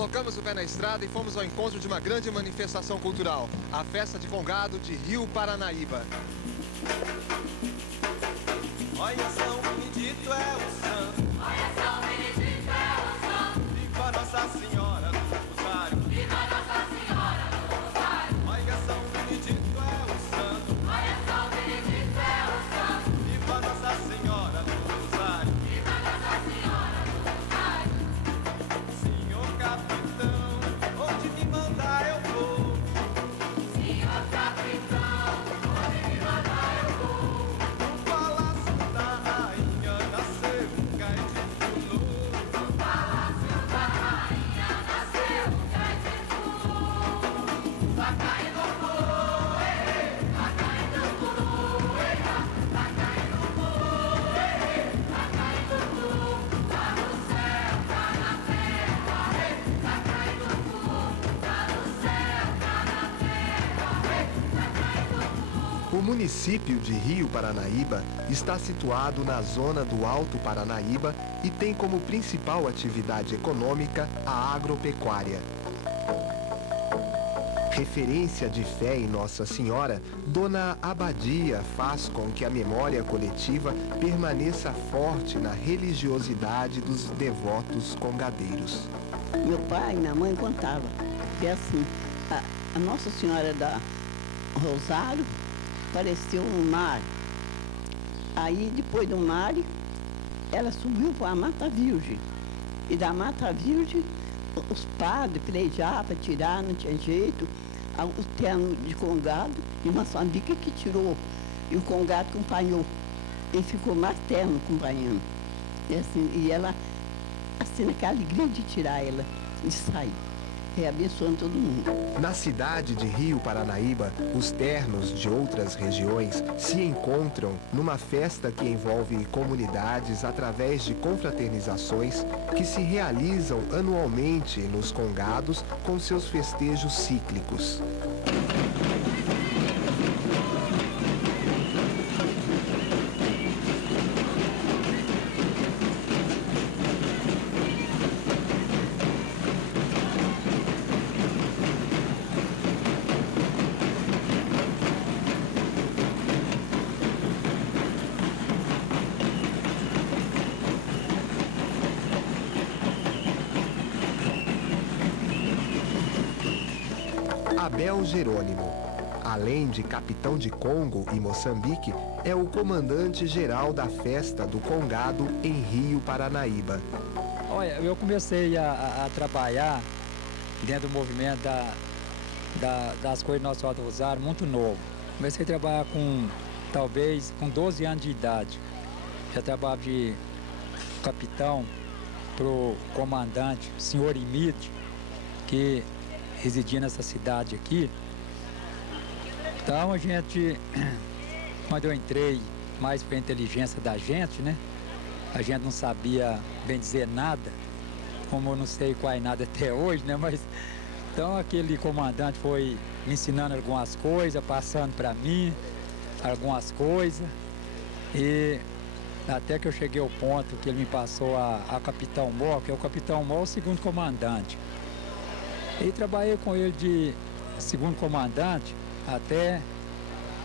colocamos o pé na estrada e fomos ao encontro de uma grande manifestação cultural, a Festa de Congado de Rio Paranaíba. Olha, São Benedito é o santo. Olha, São Benedito é o santo. Viva Nossa Senhora do Rosário. Viva Nossa Senhora do Rosário. Olha, São Benedito é o santo. Olha, São Benedito é o santo. Viva Nossa Senhora do Rosário. Viva Nossa Senhora do Rosário. Senhor capitão, onde me mandar eu vou. Senhor capitão, onde me mandar eu vou. No palácio da rainha nasceu um caetito novo. No palácio da rainha nasceu um caetito novo. Vai caindo o boi, vai caindo tudo, vai caindo o boi, vai caindo tudo. Tá no céu, tá na terra, tá caindo tudo. Tá no céu, tá na terra, tá caindo tudo. O município de Rio Paranaíba está situado na zona do Alto Paranaíba e tem como principal atividade econômica a agropecuária. Referência de fé em Nossa Senhora, Dona Abadia faz com que a memória coletiva permaneça forte na religiosidade dos devotos congadeiros. Meu pai e minha mãe contavam que assim, a Nossa Senhora da Rosário apareceu no mar. Aí depois do mar, ela subiu para a Mata Virgem. E da Mata Virgem, os padres pelejavam, tiraram, não tinha jeito. O terno de Congado e Moçambique que tirou. E o Congado acompanhou. Ele ficou mais terno acompanhando. E ela, assim, naquela alegria de tirar ela, de sair. E abençoando todo mundo. Na cidade de Rio Paranaíba, os ternos de outras regiões se encontram numa festa que envolve comunidades através de confraternizações que se realizam anualmente nos congados com seus festejos cíclicos. Abel Jerônimo, além de capitão de Congo e Moçambique, é o comandante-geral da Festa do Congado em Rio Paranaíba. Olha, eu comecei a trabalhar dentro do movimento das coisas do Nossa Senhora do Rosário muito novo. Comecei a trabalhar talvez com 12 anos de idade. Já trabalhava de capitão para o comandante, senhor Imide, que residia nessa cidade aqui. Então a gente, quando eu entrei mais para a inteligência da gente, né? A gente não sabia bem dizer nada, como eu não sei quase nada até hoje, né? Mas então aquele comandante foi me ensinando algumas coisas, passando para mim algumas coisas, e até que eu cheguei ao ponto que ele me passou a Capitão Mó, que é o Capitão Mó, o segundo comandante. E trabalhei com ele de segundo comandante até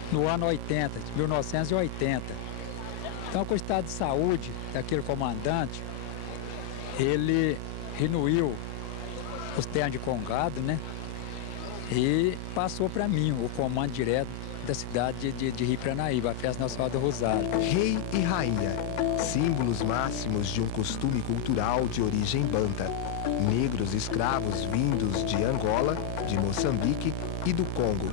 no ano 80, 1980. Então, com o estado de saúde daquele comandante, ele renuiu os ternos de Congado, né? E passou para mim o comando direto da cidade de Rio Paranaíba, a Festa Nossa Senhora do Rosário. Rei e rainha, símbolos máximos de um costume cultural de origem banta. Negros escravos vindos de Angola, de Moçambique e do Congo.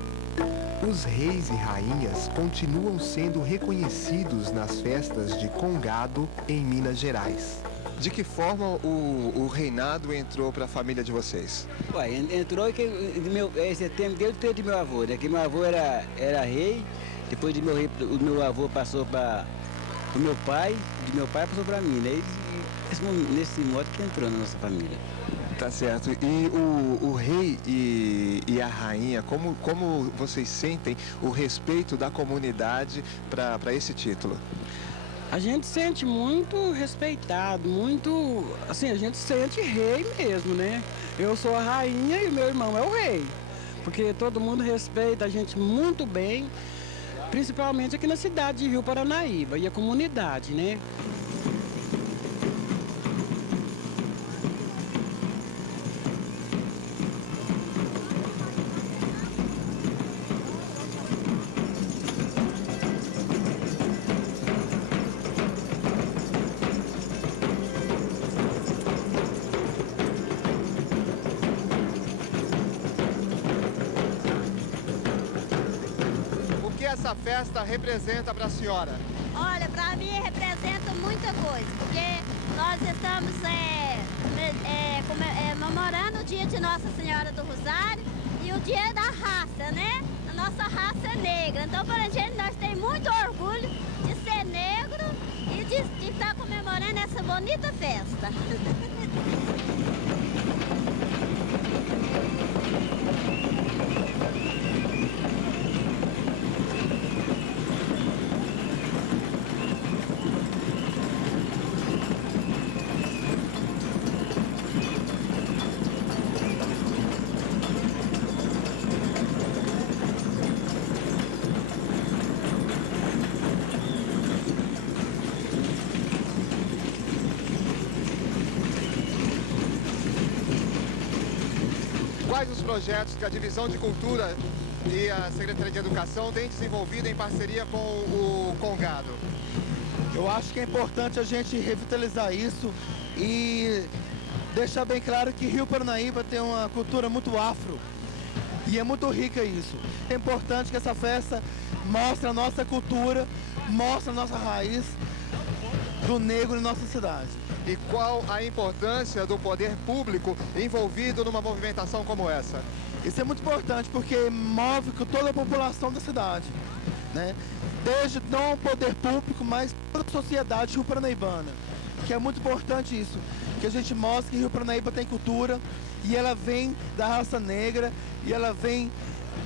Os reis e rainhas continuam sendo reconhecidos nas festas de Congado em Minas Gerais. De que forma o reinado entrou para a família de vocês? Ué, entrou que esse tempo dele teve de meu avô, né? Que meu avô era rei, depois de meu rei, o meu avô passou para o meu pai, de meu pai passou para mim, né? E nesse modo que entrou na nossa família. Tá certo. E o rei e a rainha, como vocês sentem o respeito da comunidade para esse título? A gente sente muito respeitado, muito, assim, a gente sente rei mesmo, né? Eu sou a rainha e o meu irmão é o rei, porque todo mundo respeita a gente muito bem, principalmente aqui na cidade de Rio Paranaíba e a comunidade, né? O que essa festa representa para a senhora? Olha, para mim representa muita coisa, porque nós estamos comemorando o dia de Nossa Senhora do Rosário e o dia da raça, né? A nossa raça é negra. Então, para a gente, nós temos muito orgulho de ser negro e de estar comemorando essa bonita festa. Quais os projetos que a Divisão de Cultura e a Secretaria de Educação têm desenvolvido em parceria com o Congado? Eu acho que é importante a gente revitalizar isso e deixar bem claro que Rio Paranaíba tem uma cultura muito afro e é muito rica isso. É importante que essa festa mostre a nossa cultura, mostre a nossa raiz do negro em nossa cidade. E qual a importância do poder público envolvido numa movimentação como essa? Isso é muito importante porque move toda a população da cidade, né? Desde não o poder público, mas toda a sociedade rio-paranaibana, que é muito importante isso, que a gente mostre que Rio Paranaíba tem cultura e ela vem da raça negra e ela vem,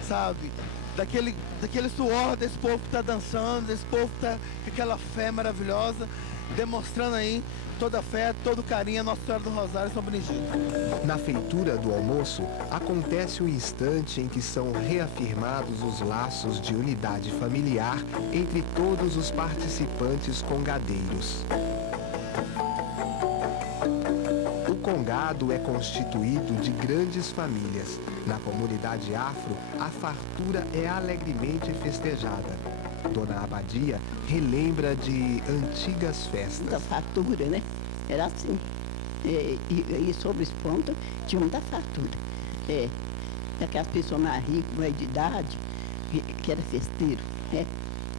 sabe, daquele suor desse povo que está dançando, desse povo que está com aquela fé maravilhosa, demonstrando aí toda a fé, todo o carinho a Nossa Senhora do Rosário e São Benedito. Na feitura do almoço, acontece o instante em que são reafirmados os laços de unidade familiar entre todos os participantes congadeiros. O congado é constituído de grandes famílias. Na comunidade afro, a fartura é alegremente festejada. Dona Abadia relembra de antigas festas. Da fartura, né? Era assim. E sobre os pontos tinha muita fartura. Daquelas pessoas mais ricas, mais de idade, que era festeiro.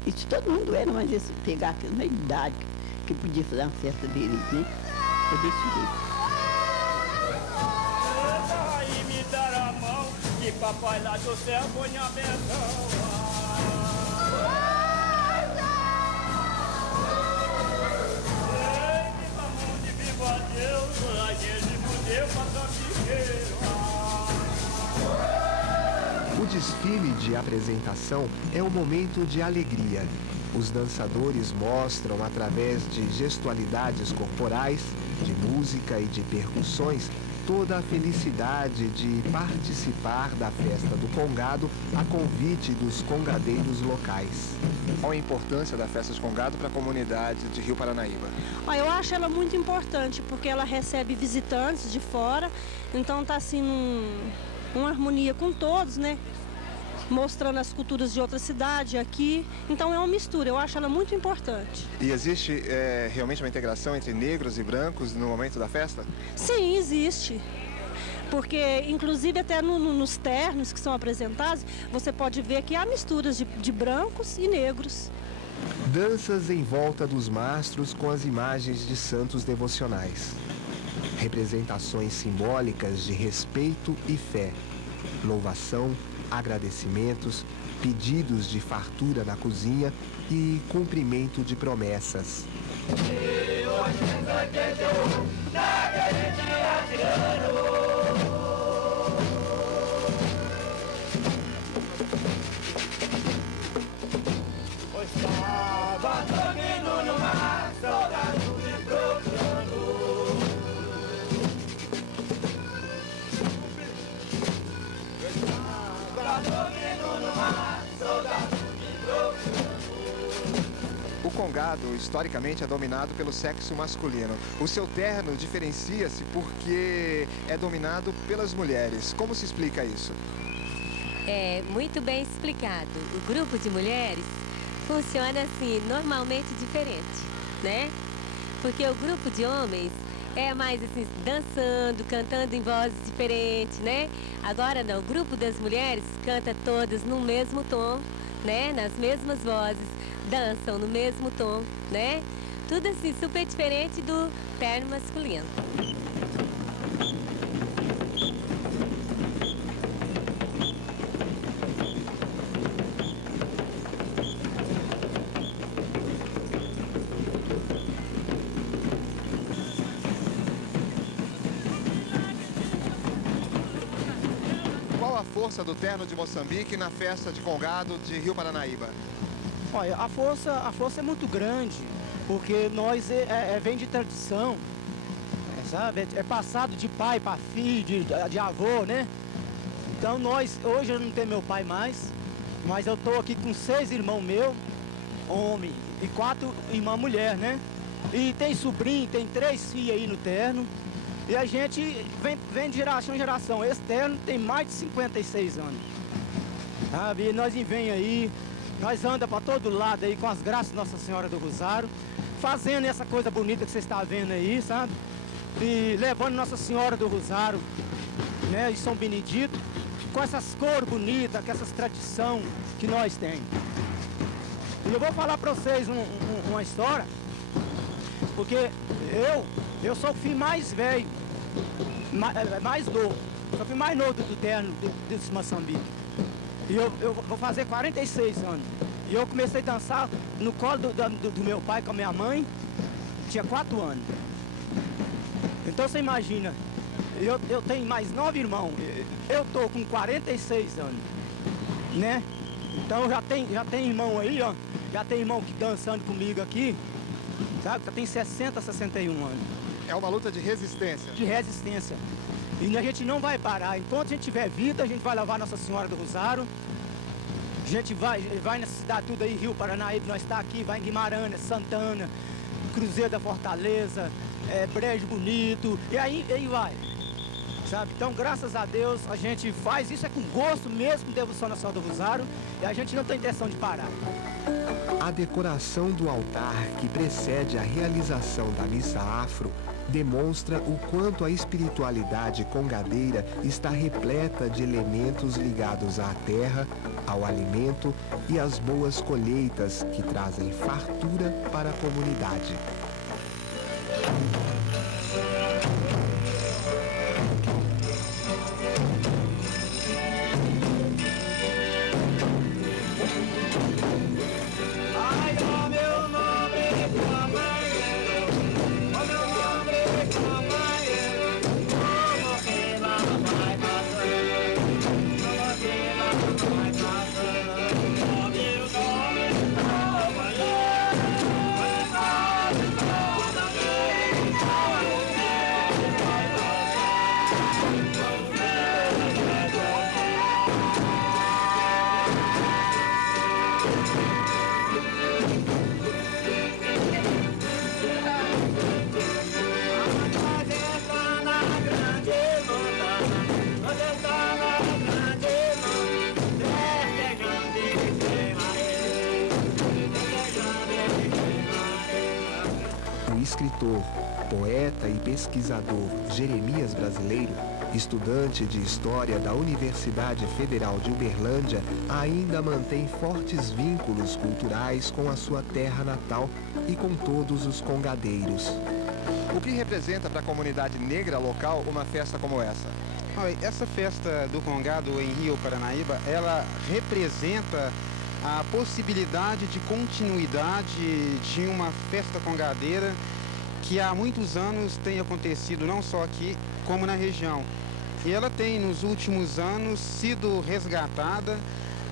Isso todo mundo era, mas eles pegavam aqueles mais de idade que podia fazer uma festa deles, né? Eu decidi. Aí me dar a mão, que papai lá do céu põe a benção. O desfile de apresentação é um momento de alegria. Os dançadores mostram, através de gestualidades corporais, de música e de percussões, toda a felicidade de participar da festa do Congado a convite dos congadeiros locais. Qual a importância da festa de Congado para a comunidade de Rio Paranaíba? Eu acho ela muito importante, porque ela recebe visitantes de fora, então está assim uma harmonia com todos, né? Mostrando as culturas de outra cidade aqui, então é uma mistura, eu acho ela muito importante. E existe realmente uma integração entre negros e brancos no momento da festa? Sim, existe. Porque, inclusive, até nos ternos que são apresentados, você pode ver que há misturas de brancos e negros. Danças em volta dos mastros com as imagens de santos devocionais. Representações simbólicas de respeito e fé. Louvação, agradecimentos, pedidos de fartura na cozinha e cumprimento de promessas. Estava dormindo no mar. Congado, historicamente, é dominado pelo sexo masculino. O seu terno diferencia-se porque é dominado pelas mulheres. Como se explica isso? É muito bem explicado. O grupo de mulheres funciona assim, normalmente diferente, né? Porque o grupo de homens é mais assim, dançando, cantando em vozes diferentes, né? Agora não, o grupo das mulheres canta todas no mesmo tom, né? Nas mesmas vozes, dançam no mesmo tom, né? Tudo assim, super diferente do terno masculino. Qual a força do terno de Moçambique na festa de Congado de Rio Paranaíba? Olha, a força é muito grande, porque nós vem de tradição, sabe? É passado de pai para filho, de avô, né? Então nós, hoje eu não tenho meu pai mais, mas eu estou aqui com 6 irmãos meus, homem, e 4 irmãs mulher, né? E tem sobrinho, tem 3 filhas aí no terno. E a gente vem de geração em geração. Esse terno tem mais de 56 anos. Sabe? E nós vem aí, nós andamos para todo lado aí com as graças de Nossa Senhora do Rosário, fazendo essa coisa bonita que você está vendo aí, sabe? E levando Nossa Senhora do Rosário, né? E São Benedito, com essas cores bonitas, com essas tradições que nós temos. E eu vou falar para vocês uma história, porque eu sou o filho mais velho, mais novo. Sou o filho mais novo do terno desse Moçambique. E eu vou fazer 46 anos. E eu comecei a dançar no colo do meu pai com a minha mãe, tinha 4 anos. Então você imagina, eu tenho mais 9 irmãos, eu tô com 46 anos, né? Então já tem irmão aí, ó, já tem irmão que dançando comigo aqui, sabe? Já tem 60, 61 anos. É uma luta de resistência. De resistência. E a gente não vai parar. Enquanto a gente tiver vida, a gente vai levar Nossa Senhora do Rosário. A gente vai nessa cidade tudo aí, Rio Paranaíba, nós está aqui, vai em Guimarães, Santana, Cruzeiro da Fortaleza, Brejo Bonito, e aí vai. Sabe? Então, graças a Deus, a gente faz isso com gosto mesmo, devoção Nossa Senhora do Rosário, e a gente não tem intenção de parar. A decoração do altar que precede a realização da missa afro demonstra o quanto a espiritualidade congadeira está repleta de elementos ligados à terra, ao alimento e às boas colheitas que trazem fartura para a comunidade. Escritor, poeta e pesquisador Jeremias Brasileiro, estudante de História da Universidade Federal de Uberlândia, ainda mantém fortes vínculos culturais com a sua terra natal e com todos os congadeiros. O que representa para a comunidade negra local uma festa como essa? Essa festa do Congado em Rio Paranaíba, ela representa a possibilidade de continuidade de uma festa congadeira que há muitos anos tem acontecido não só aqui, como na região. E ela tem, nos últimos anos, sido resgatada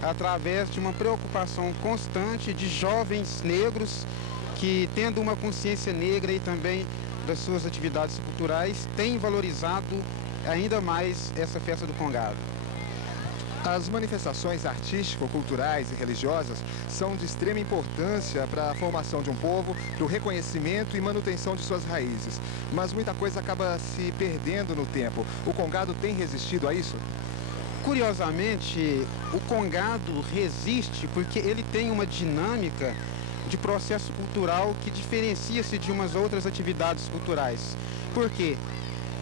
através de uma preocupação constante de jovens negros que, tendo uma consciência negra e também das suas atividades culturais, têm valorizado ainda mais essa festa do Congado. As manifestações artístico-culturais e religiosas são de extrema importância para a formação de um povo, para o reconhecimento e manutenção de suas raízes. Mas muita coisa acaba se perdendo no tempo. O Congado tem resistido a isso? Curiosamente, o Congado resiste porque ele tem uma dinâmica de processo cultural que diferencia-se de umas outras atividades culturais. Por quê?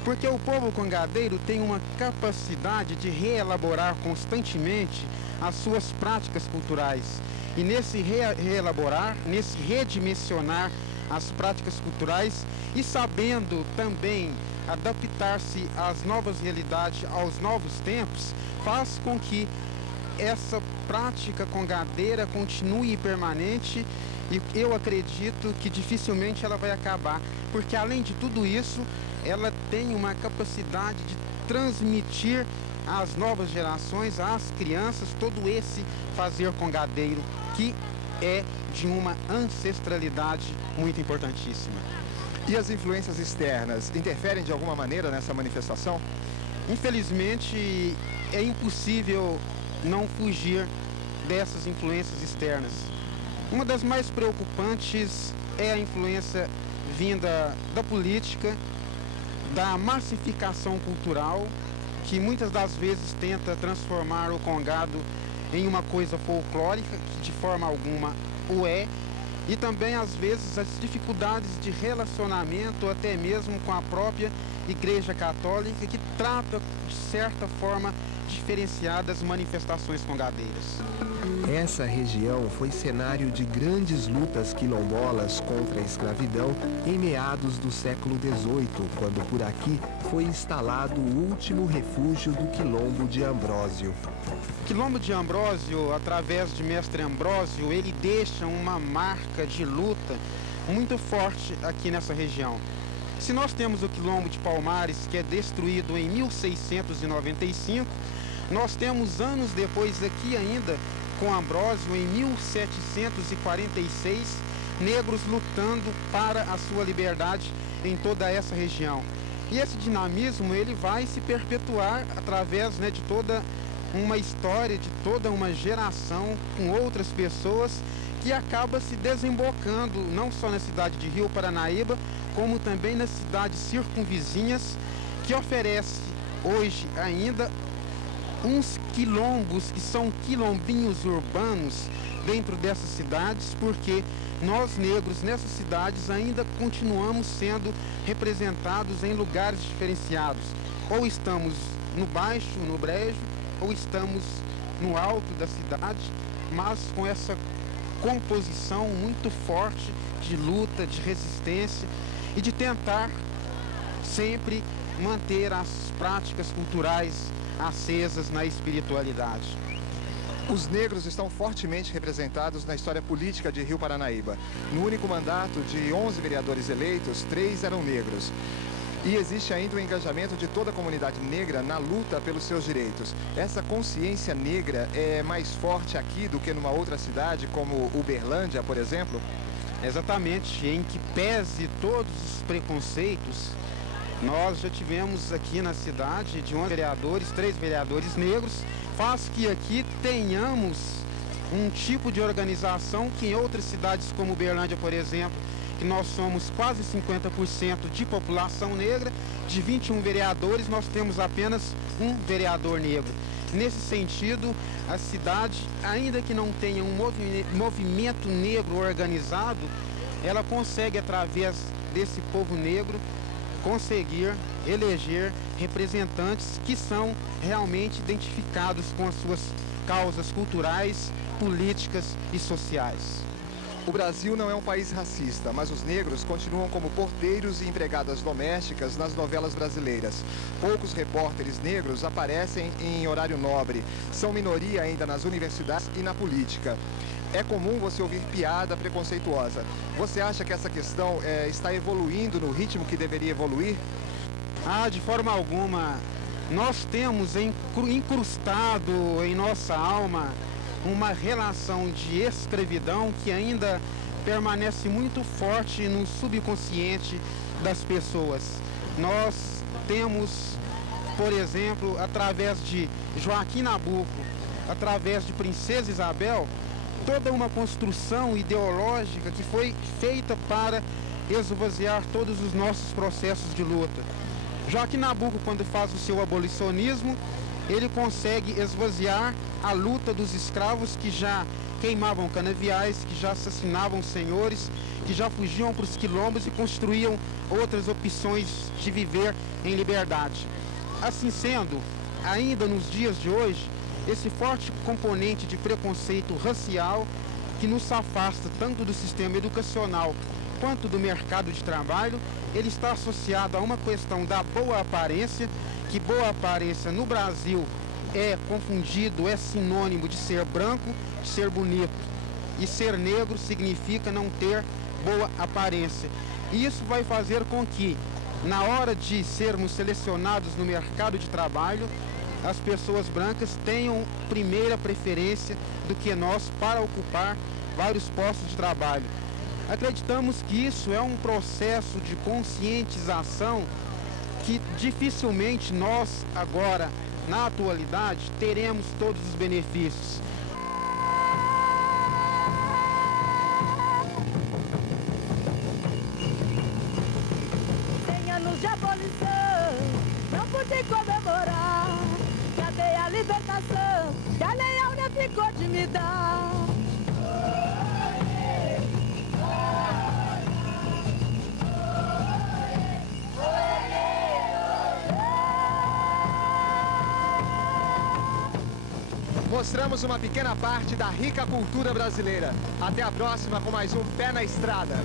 Porque o povo congadeiro tem uma capacidade de reelaborar constantemente as suas práticas culturais. E nesse reelaborar, nesse redimensionar as práticas culturais e sabendo também adaptar-se às novas realidades, aos novos tempos, faz com que essa prática congadeira continue permanente e eu acredito que dificilmente ela vai acabar, porque além de tudo isso, ela tem uma capacidade de transmitir às novas gerações, às crianças, todo esse fazer congadeiro que é de uma ancestralidade muito importantíssima. E as influências externas interferem de alguma maneira nessa manifestação? Infelizmente, é impossível não fugir dessas influências externas. Uma das mais preocupantes é a influência vinda da política, da massificação cultural, que muitas das vezes tenta transformar o Congado em uma coisa folclórica, que de forma alguma o é, e também às vezes as dificuldades de relacionamento até mesmo com a própria Igreja Católica, que trata de certa forma diferenciadas manifestações congadeiras. Essa região foi cenário de grandes lutas quilombolas contra a escravidão em meados do século XVIII, quando por aqui foi instalado o último refúgio do Quilombo de Ambrósio. O Quilombo de Ambrósio, através de Mestre Ambrósio, ele deixa uma marca de luta muito forte aqui nessa região. Se nós temos o Quilombo de Palmares, que é destruído em 1695, nós temos anos depois aqui ainda, com Ambrósio, em 1746, negros lutando para a sua liberdade em toda essa região. E esse dinamismo ele vai se perpetuar através de toda uma história, de toda uma geração com outras pessoas que acaba se desembocando não só na cidade de Rio Paranaíba, como também nas cidades circunvizinhas, que oferece hoje ainda uns quilombos que são quilombinhos urbanos dentro dessas cidades, porque nós negros nessas cidades ainda continuamos sendo representados em lugares diferenciados. Ou estamos no baixo, no brejo, ou estamos no alto da cidade, mas com essa composição muito forte de luta, de resistência e de tentar sempre manter as práticas culturais acesas na espiritualidade. Os negros estão fortemente representados na história política de Rio Paranaíba. No único mandato de 11 vereadores eleitos, 3 eram negros. E existe ainda o engajamento de toda a comunidade negra na luta pelos seus direitos. Essa consciência negra é mais forte aqui do que numa outra cidade, como Uberlândia, por exemplo? Exatamente, em que pese todos os preconceitos, nós já tivemos aqui na cidade de 11 vereadores, 3 vereadores negros, faz que aqui tenhamos um tipo de organização que em outras cidades como Uberlândia, por exemplo, que nós somos quase 50% de população negra, de 21 vereadores nós temos apenas um vereador negro. Nesse sentido, a cidade, ainda que não tenha um movimento negro organizado, ela consegue, através desse povo negro, conseguir eleger representantes que são realmente identificados com as suas causas culturais, políticas e sociais. O Brasil não é um país racista, mas os negros continuam como porteiros e empregadas domésticas nas novelas brasileiras. Poucos repórteres negros aparecem em horário nobre. São minoria ainda nas universidades e na política. É comum você ouvir piada preconceituosa. Você acha que essa questão está evoluindo no ritmo que deveria evoluir? De forma alguma. Nós temos incrustado em nossa alma uma relação de escravidão que ainda permanece muito forte no subconsciente das pessoas. Nós temos, por exemplo, através de Joaquim Nabuco, através de Princesa Isabel, toda uma construção ideológica que foi feita para esvaziar todos os nossos processos de luta. Já que Nabucco, quando faz o seu abolicionismo, ele consegue esvaziar a luta dos escravos que já queimavam canaviais, que já assassinavam senhores, que já fugiam para os quilombos e construíam outras opções de viver em liberdade. Assim sendo, ainda nos dias de hoje, esse forte componente de preconceito racial que nos afasta tanto do sistema educacional quanto do mercado de trabalho, ele está associado a uma questão da boa aparência, que boa aparência no Brasil é confundido, é sinônimo de ser branco, de ser bonito. E ser negro significa não ter boa aparência. E isso vai fazer com que, na hora de sermos selecionados no mercado de trabalho, as pessoas brancas tenham primeira preferência do que nós para ocupar vários postos de trabalho. Acreditamos que isso é um processo de conscientização que dificilmente nós, agora, na atualidade, teremos todos os benefícios. 100 anos de abolição, não pude comemorar. Cadê a libertação que a Lei Áurea ficou de me dar? Mostramos uma pequena parte da rica cultura brasileira. Até a próxima com mais um Pé na Estrada.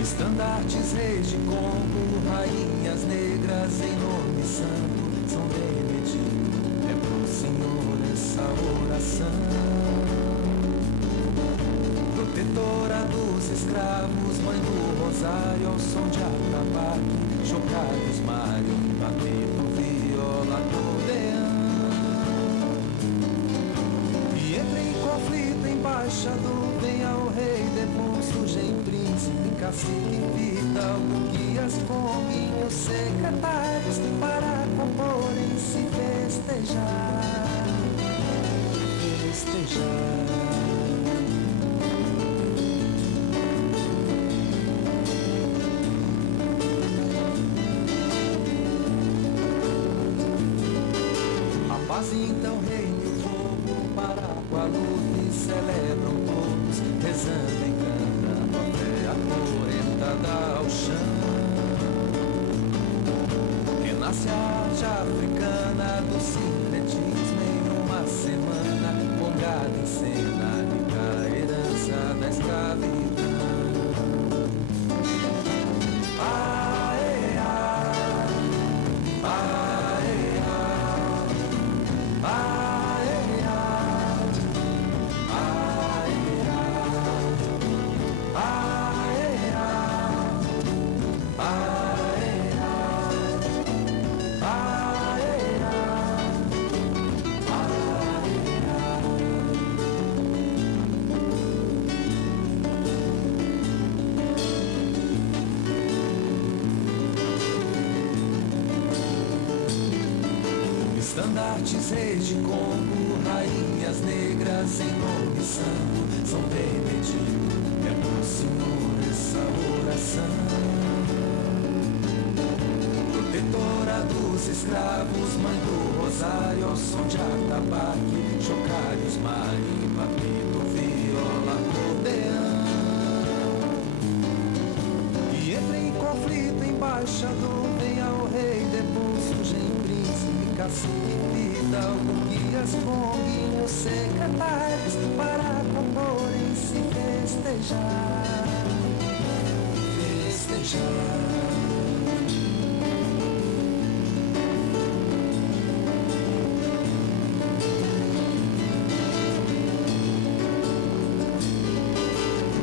Estandartes, reis de Congo, rainhas negras em nome santo, São Benedito, é pro Senhor essa oração. Protetora dos escravos, mãe do rosário, ao som de atabaque, chocalhos, marimba, bateto, viola, acordeão. E entra em conflito, embaixador, vem ao rei, demonstro, em príncipe, cacique, vidal, guias, foguinhos, secretários, para comporem, se festejar, festejar. Então reine o fogo para a luta e celebram todos, rezando e cantando até a correntada ao chão. Renasce a arte africana do sincretismo em uma semana, com gado em cena, rica herança da escravidão. Estandartes, reis de Congo, rainhas negras em nome santo, São Benedito, é pro Senhor essa oração. Protetora dos escravos, mãe do rosário, ao som de atabaque, chocalhos, marimba, bateto, viola, acordeão. E entra em conflito, embaixador, vem ao rei, deposto, em príncipe, cacique, vidal, guias, foguinhos, secretários, para comporem, se festejar, festejar.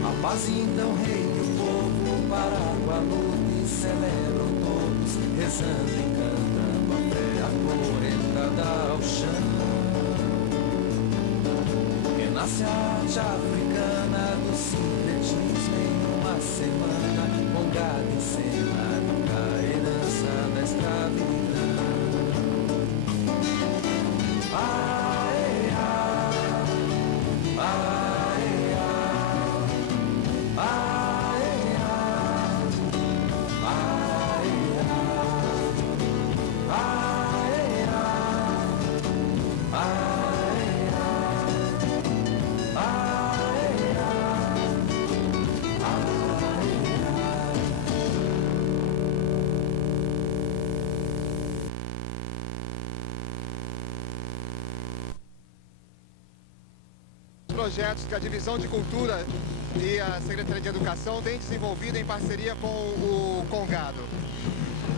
A paz então reine o povo, para a luta e celebram todos, rezando e cantando até a correntada ao chão. Renasce a arte africana do sincretismo em uma semana, congado em cena, nunca herança da escravidão. Aê, aê, aê, aê, Projetos que a Divisão de Cultura e a Secretaria de Educação têm desenvolvido em parceria com o Congado.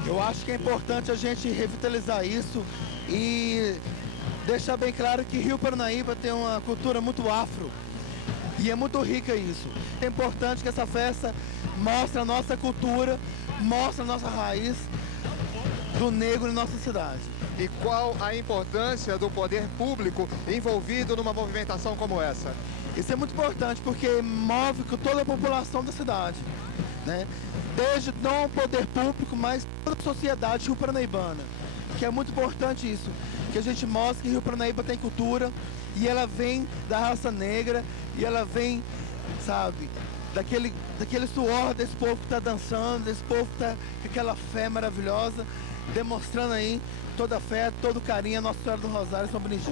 Eu acho que é importante a gente revitalizar isso e deixar bem claro que Rio Paranaíba tem uma cultura muito afro e é muito rica isso. É importante que essa festa mostre a nossa cultura, mostre a nossa raiz do negro em nossa cidade. E qual a importância do poder público envolvido numa movimentação como essa? Isso é muito importante porque move toda a população da cidade, né? Desde não o poder público, mas toda a sociedade rio-paranaibana, que é muito importante isso, que a gente mostre que Rio Paranaíba tem cultura e ela vem da raça negra e ela vem, sabe, daquele suor desse povo que está dançando, desse povo que está com aquela fé maravilhosa, demonstrando aí toda a fé, todo o carinho a Nossa Senhora do Rosário e São Benedito.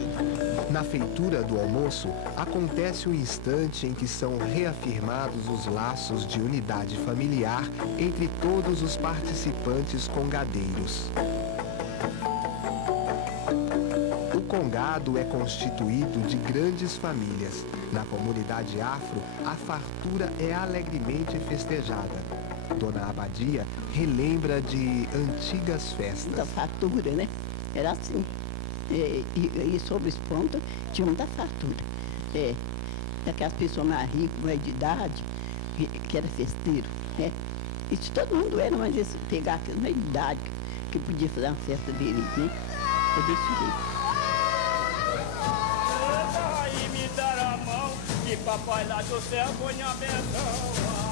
Na feitura do almoço, acontece o instante em que são reafirmados os laços de unidade familiar entre todos os participantes congadeiros. O congado é constituído de grandes famílias. Na comunidade afro, a fartura é alegremente festejada. Dona Abadia relembra de antigas festas. Da fartura, né? Era assim. E sob os pontos tinha muita fartura. Aquelas pessoas mais ricas, mais de idade, que era festeiro. Isso todo mundo era, mas eles pegavam aqueles mais de idade que podia fazer uma festa deles, né? Foi desse jeito. Aí me dar a mão, que papai lá do céu põe a benção.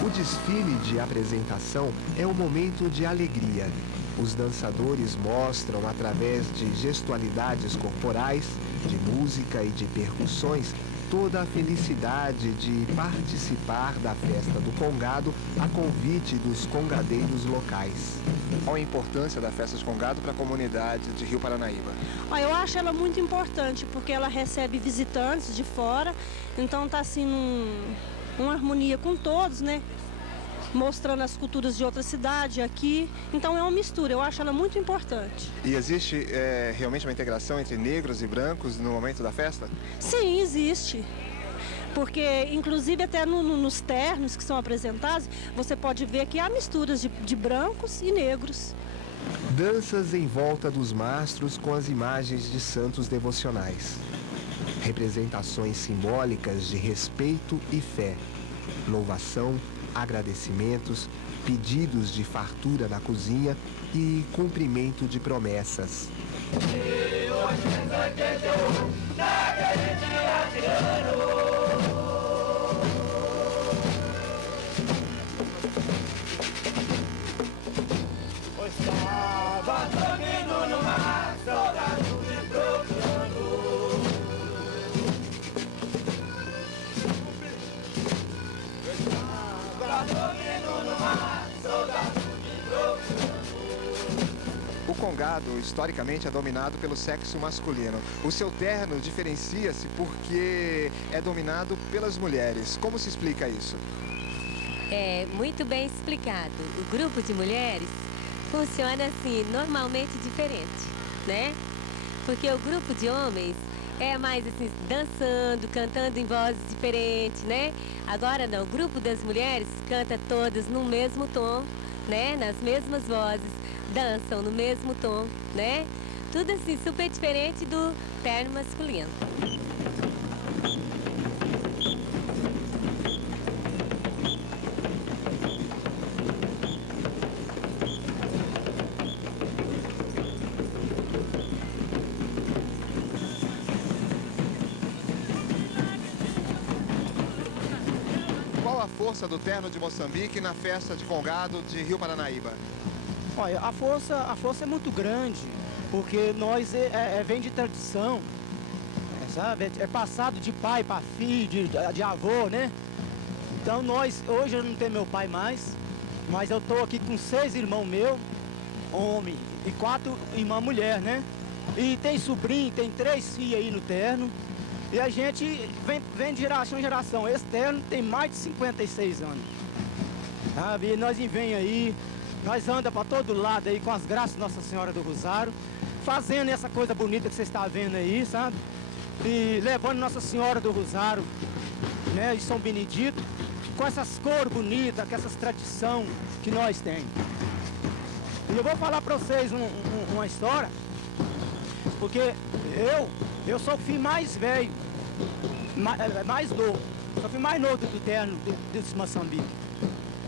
O desfile de apresentação é um momento de alegria. Os dançadores mostram, através de gestualidades corporais, de música e de percussões, toda a felicidade de participar da festa do Congado a convite dos congadeiros locais. Qual a importância da festa de Congado para a comunidade de Rio Paranaíba? Eu acho ela muito importante, porque ela recebe visitantes de fora, então está assim uma harmonia com todos, né? Mostrando as culturas de outra cidade aqui, então é uma mistura, eu acho ela muito importante. E existe realmente uma integração entre negros e brancos no momento da festa? Sim, existe. Porque, inclusive, até nos ternos que são apresentados, você pode ver que há misturas de brancos e negros. Danças em volta dos mastros com as imagens de santos devocionais. Representações simbólicas de respeito e fé. Louvação, agradecimentos, pedidos de fartura na cozinha e cumprimento de promessas. O Congado, historicamente, é dominado pelo sexo masculino. O seu terno diferencia-se porque é dominado pelas mulheres. Como se explica isso? É muito bem explicado. O grupo de mulheres funciona assim, normalmente diferente, né? Porque o grupo de homens é mais assim, dançando, cantando em vozes diferentes, né? Agora não, o grupo das mulheres canta todas no mesmo tom, né? Nas mesmas vozes, dançam no mesmo tom, né? Tudo assim, super diferente do terno masculino. a força do terno de Moçambique na festa de Congado de Rio Paranaíba? Olha, a força é muito grande, porque nós vem de tradição, sabe? É passado de pai para filho, de avô, né? Então hoje eu não tenho meu pai mais, mas eu estou aqui com 6 irmãos meus, homem, e 4 irmãs mulher, né? E tem sobrinho, tem 3 filhos aí no terno. E a gente vem de geração em geração. Esse terno tem mais de 56 anos. Sabe? E nós vem aí, nós andamos para todo lado aí com as graças de Nossa Senhora do Rosário, fazendo essa coisa bonita que você está vendo aí, sabe? E levando Nossa Senhora do Rosário, né, de São Benedito, com essas cores bonitas, com essas tradições que nós temos. E eu vou falar para vocês uma história, porque eu sou o filho mais velho, mais novo, sou o filho mais novo do terno de Moçambique.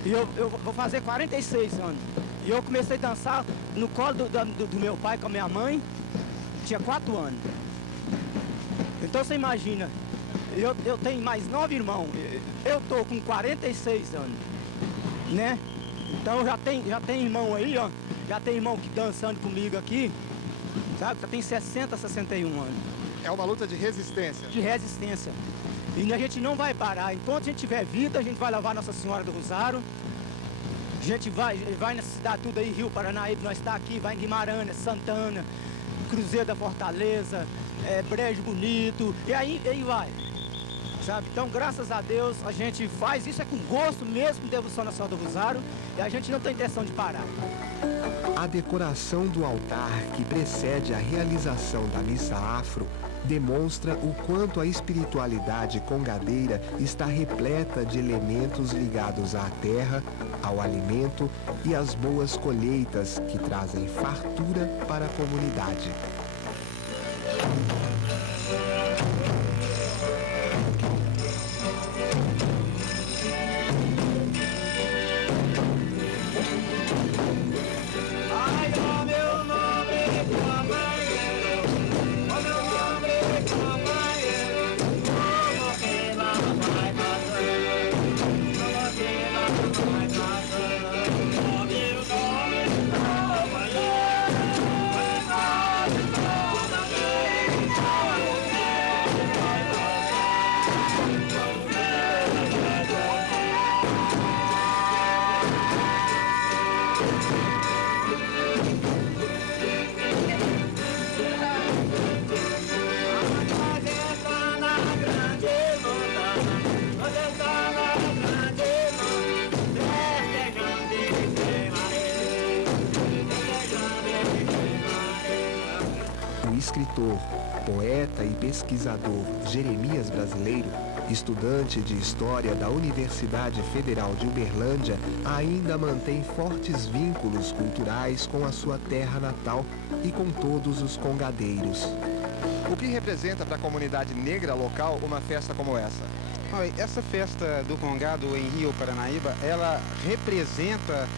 E eu vou fazer 46 anos. E eu comecei a dançar no colo do meu pai com a minha mãe, tinha 4 anos. Então você imagina, eu tenho mais 9 irmãos, eu tô com 46 anos, né? Então já tem irmão aí, ó, já tem irmão que dançando comigo aqui, sabe? Já tem 60, 61 anos. É uma luta de resistência. De resistência. E a gente não vai parar. Enquanto a gente tiver vida, a gente vai levar Nossa Senhora do Rosário. A gente vai nessa cidade tudo aí, Rio Paranaíba, nós está aqui, vai em Guimarães, Santana, Cruzeiro da Fortaleza, Brejo Bonito, e aí vai. Sabe? Então, graças a Deus, a gente faz isso com gosto mesmo, devoção Nossa Senhora do Rosário, e a gente não tem intenção de parar. A decoração do altar que precede a realização da missa afro demonstra o quanto a espiritualidade congadeira está repleta de elementos ligados à terra, ao alimento e às boas colheitas que trazem fartura para a comunidade. Escritor, poeta e pesquisador Jeremias Brasileiro, estudante de História da Universidade Federal de Uberlândia, ainda mantém fortes vínculos culturais com a sua terra natal e com todos os congadeiros. O que representa para a comunidade negra local uma festa como essa? Essa festa do Congado em Rio Paranaíba, ela representa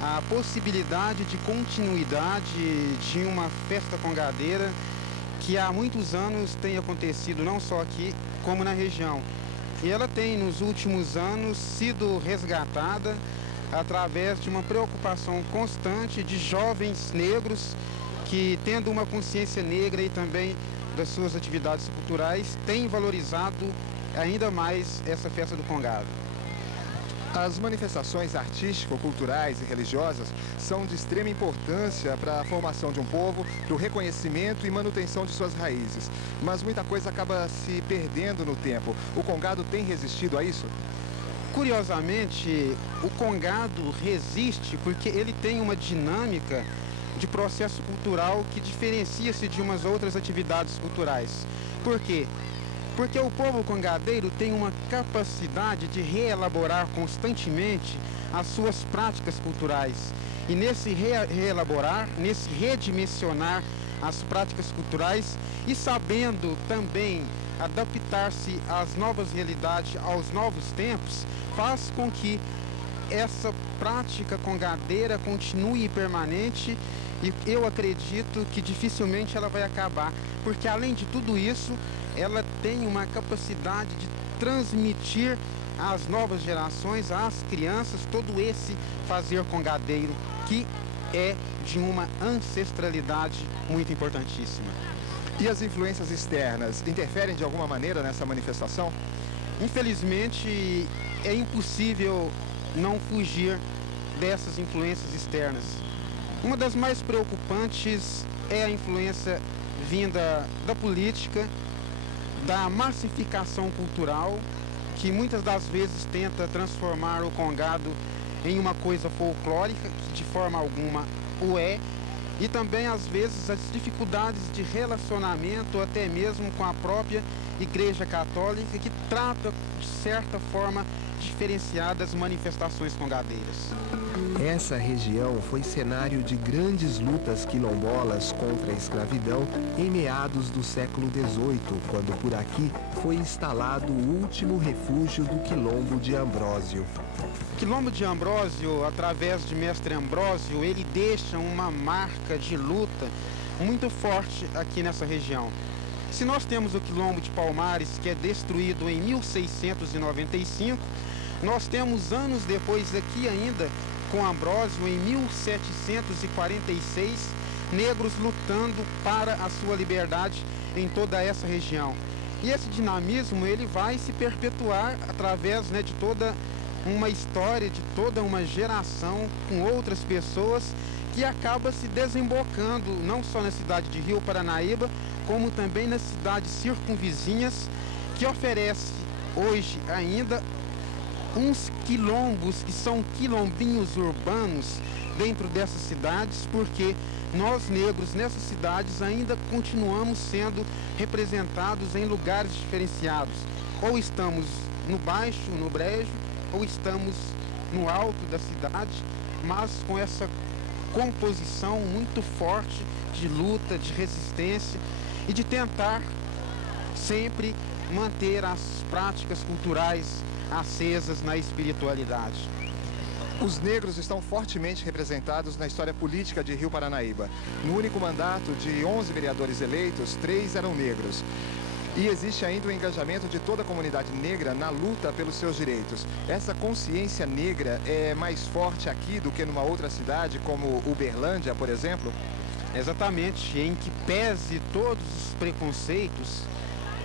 a possibilidade de continuidade de uma festa congadeira que há muitos anos tem acontecido não só aqui, como na região. E ela tem, nos últimos anos, sido resgatada através de uma preocupação constante de jovens negros que, tendo uma consciência negra e também das suas atividades culturais, têm valorizado ainda mais essa festa do Congado. As manifestações artístico-culturais e religiosas são de extrema importância para a formação de um povo, para o reconhecimento e manutenção de suas raízes. Mas muita coisa acaba se perdendo no tempo. O Congado tem resistido a isso? Curiosamente, o Congado resiste porque ele tem uma dinâmica de processo cultural que diferencia-se de umas outras atividades culturais. Por quê? Porque o povo congadeiro tem uma capacidade de reelaborar constantemente as suas práticas culturais. E nesse reelaborar, nesse redimensionar as práticas culturais e sabendo também adaptar-se às novas realidades, aos novos tempos, faz com que essa prática congadeira continue permanente e eu acredito que dificilmente ela vai acabar, porque além de tudo isso, ela tem uma capacidade de transmitir às novas gerações, às crianças, todo esse fazer congadeiro que é de uma ancestralidade muito importantíssima. E as influências externas interferem de alguma maneira nessa manifestação? Infelizmente, é impossível não fugir dessas influências externas. Uma das mais preocupantes é a influência vinda da política, da massificação cultural, que muitas das vezes tenta transformar o congado em uma coisa folclórica, que de forma alguma o é, e também às vezes as dificuldades de relacionamento até mesmo com a própria Igreja Católica, que trata de certa forma diferenciadas manifestações congadeiras. Essa região foi cenário de grandes lutas quilombolas contra a escravidão em meados do século XVIII, quando por aqui foi instalado o último refúgio do Quilombo de Ambrósio. O Quilombo de Ambrósio, através de Mestre Ambrósio, ele deixa uma marca de luta muito forte aqui nessa região. Se nós temos o Quilombo de Palmares, que é destruído em 1695, nós temos anos depois aqui ainda, com Ambrósio, em 1746, negros lutando para a sua liberdade em toda essa região. E esse dinamismo ele vai se perpetuar através de toda uma história, de toda uma geração com outras pessoas, que acaba se desembocando não só na cidade de Rio Paranaíba, como também nas cidades circunvizinhas, que oferece hoje ainda uns quilombos que são quilombinhos urbanos dentro dessas cidades, porque nós negros nessas cidades ainda continuamos sendo representados em lugares diferenciados. Ou estamos no baixo, no brejo, ou estamos no alto da cidade, mas com essa composição muito forte de luta, de resistência e de tentar sempre manter as práticas culturais acesas na espiritualidade. Os negros estão fortemente representados na história política de Rio Paranaíba. No único mandato de 11 vereadores eleitos, 3 eram negros. E existe ainda o engajamento de toda a comunidade negra na luta pelos seus direitos. Essa consciência negra é mais forte aqui do que numa outra cidade, como Uberlândia, por exemplo? Exatamente, em que pese todos os preconceitos,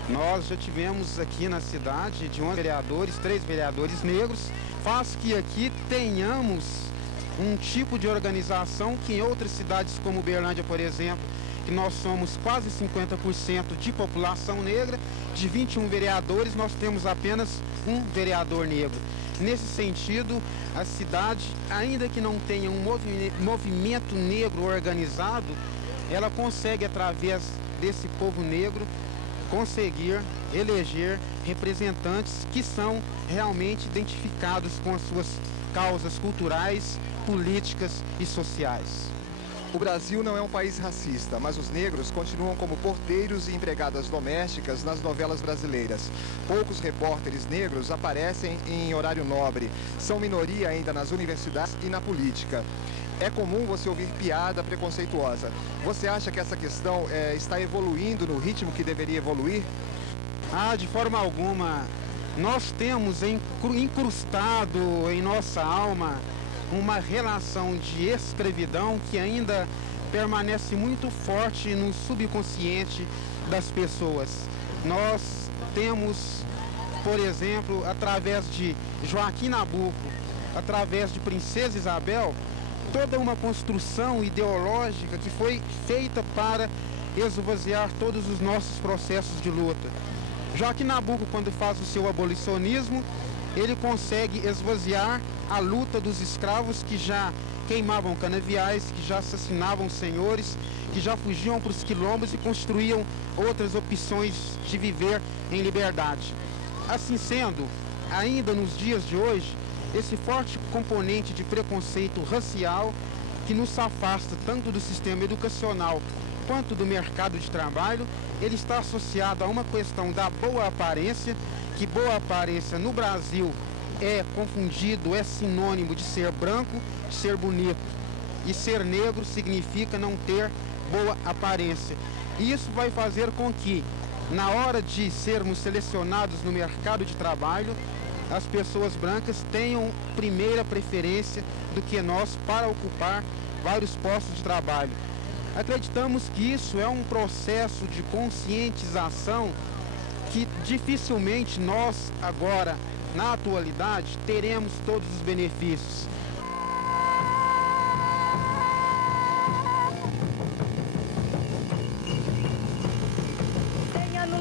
nós já tivemos aqui na cidade de 11 vereadores, 3 vereadores negros, faz que aqui tenhamos um tipo de organização que em outras cidades como Uberlândia, por exemplo, que nós somos quase 50% de população negra, de 21 vereadores nós temos apenas um vereador negro. Nesse sentido, a cidade, ainda que não tenha um movimento negro organizado, ela consegue, através desse povo negro, conseguir eleger representantes que são realmente identificados com as suas causas culturais, políticas e sociais. O Brasil não é um país racista, mas os negros continuam como porteiros e empregadas domésticas nas novelas brasileiras. Poucos repórteres negros aparecem em horário nobre. São minoria ainda nas universidades e na política. É comum você ouvir piada preconceituosa. Você acha que essa questão está evoluindo no ritmo que deveria evoluir? De forma alguma. Nós temos incrustado em nossa alma uma relação de escravidão que ainda permanece muito forte no subconsciente das pessoas. Nós temos, por exemplo, através de Joaquim Nabuco, através de Princesa Isabel, toda uma construção ideológica que foi feita para esvaziar todos os nossos processos de luta. Joaquim Nabuco, quando faz o seu abolicionismo, ele consegue esvaziar a luta dos escravos que já queimavam canaviais, que já assassinavam senhores, que já fugiam para os quilombos e construíam outras opções de viver em liberdade. Assim sendo, ainda nos dias de hoje, esse forte componente de preconceito racial que nos afasta tanto do sistema educacional quanto do mercado de trabalho, ele está associado a uma questão da boa aparência, que boa aparência no Brasil é confundido, é sinônimo de ser branco, de ser bonito. E ser negro significa não ter boa aparência. E isso vai fazer com que, na hora de sermos selecionados no mercado de trabalho, as pessoas brancas tenham primeira preferência do que nós para ocupar vários postos de trabalho. Acreditamos que isso é um processo de conscientização que dificilmente nós agora, na atualidade, teremos todos os benefícios.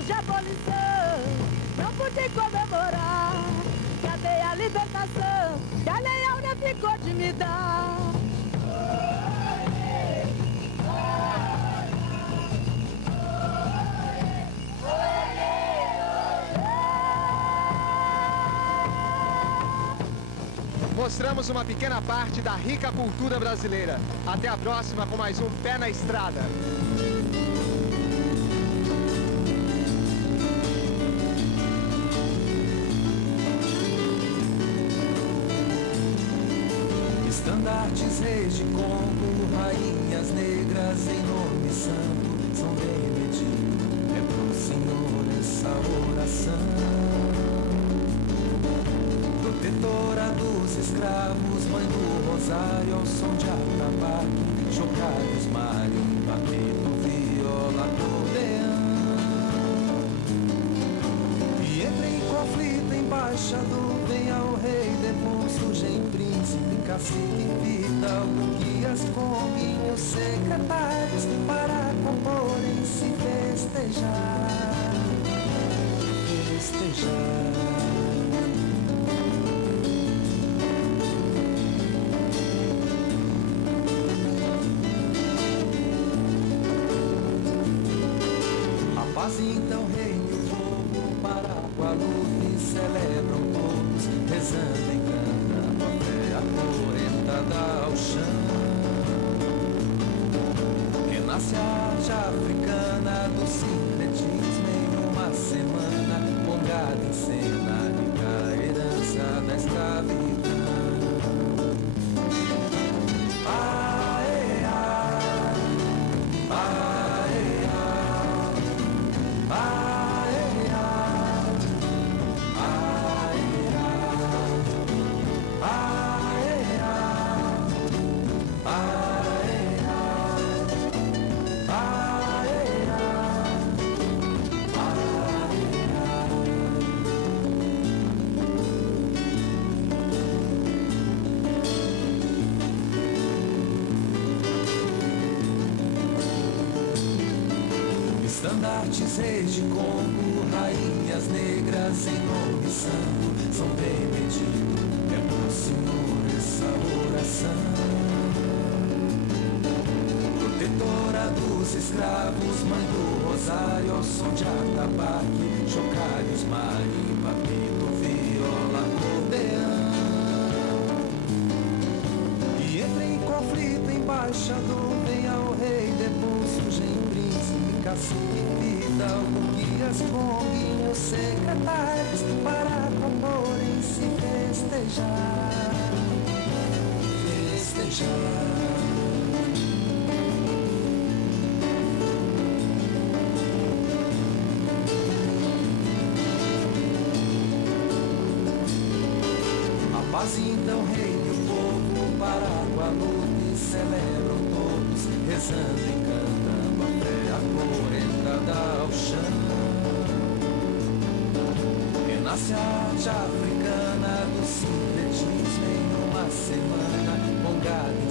De abolição, não pude comemorar. Cadê a libertação que a Lei Áurea ficou de me dar? Mostramos uma pequena parte da rica cultura brasileira. Até a próxima com mais um Pé na Estrada. Estandartes, reis de Congo, rainhas negras em nome santo, São Benedito, é pro Senhor essa oração. Protetora dos escravos, mãe do rosário, ao som de atabaque, chocalhos, marimba, pito, viola, acordeão. E entra em conflito, embaixador, vem ao rei, surgem príncipe, cacique, fidalgo, guias, combinhos, secretários, para comporem, se festejar, festejar. A paz então reina o fogo, para Guadalupe celebram todos, rezando em orientada ao chão. Renasce a arte africana do sincretismo em uma semana, mongada em cena, rica herança da escravidão. Estandartes, reis de Congo, rainhas negras em nome santo, São Benedito, é pro Senhor essa oração. Protetora dos escravos, mãe do rosário, ao som de atabaque, chocalhos, marimba, pito, viola, acordeão. E entra em conflito, embaixador, vem ao rei, depois surgem príncipe, cacique, fidalgo, guias, combinhos, secretários, para comporem, se festejar, festejar. A paz então reina o povo, para Guadalupe celebram todos, rezando e cantando a fé acorrentada ao chão. Renasce a arte africana do sincretismo em uma semana, mongada